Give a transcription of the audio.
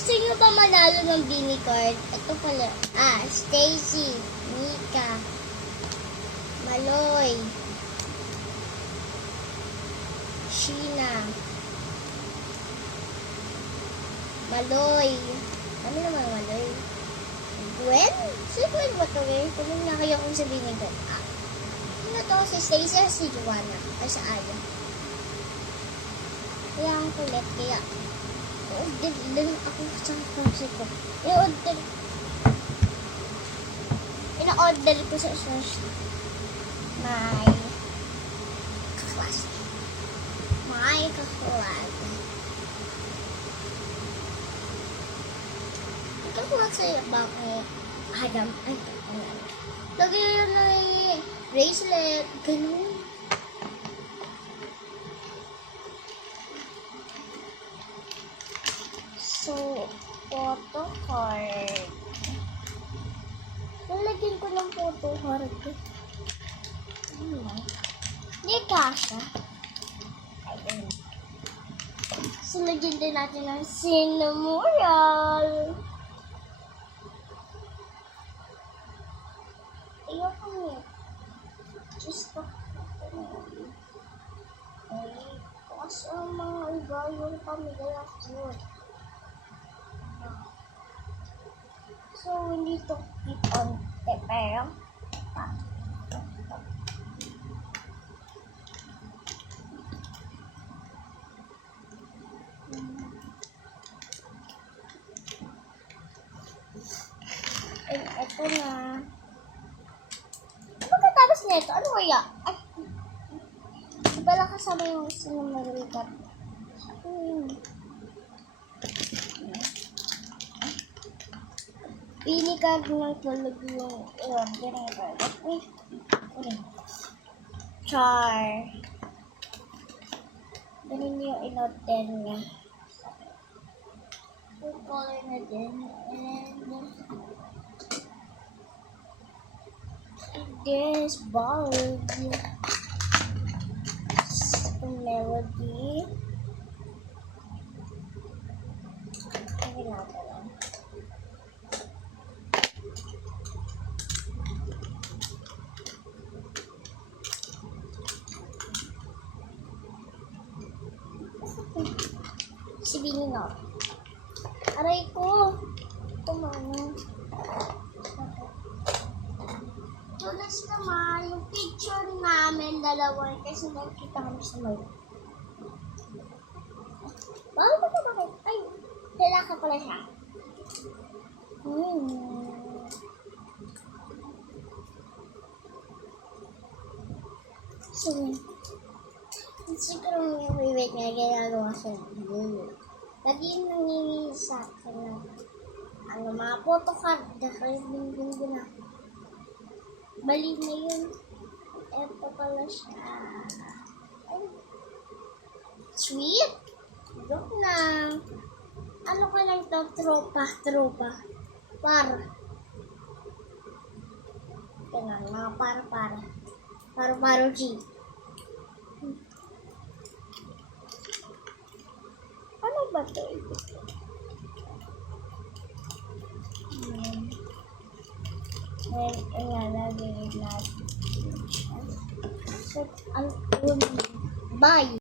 Gusto nyo ba manalo ng Bini card? Ito pala. Stacy, Mika, Maloy, Sheena, Maloy. Kami naman Maloy. Gwen? Si Gwen ba ito eh? Kung na kayo kung sabihin ni Gwen. Ano to? Si Stacy o si Joanna? Ay sa Aya. Kaya ang kulit. Kaya i-order din ako sa konsep ko. Ina-order ko sa search. My kaklase. My kaklase. Ikakuha sa'yo bakit Adam ay kakuha. Lagi yun ay bracelet. Ganun. So, photo card. Lalagyan ko ng photo card. Hindi kasha. Ayun. So, lagyan din natin ng cinnamon. Ayoko niya. Just to. Ay, kasi ang mga iba yung pamilya food. So, we need to keep on the pero. And ito na. Pagkatapos nito, ano kaya? Ay, pala kasama yung cinnamon card. Bini card ng tulog yung i-order ng card. Char. Ganun yung in-order niya. Full color na din. And there's bulb. Melody. Ay, natin lang. Si Bini no. Aray ko. Tumano. Tulas naman yung picture namin dalawa kasi nakita kami sa may. Bakit? Ay, lalaki pala siya. So, siguro yung wait nga ginagawa sa video. Lagi yung nangingi sa akin na mga photocard. Dahil binibin na. Bali na yun. Ito pala siya. Ay, sweet. Joke lang. Ano ka lang to? Tropa. Ganun, mga para. G. Ano ba ito? Ilalagay natin. So, bye!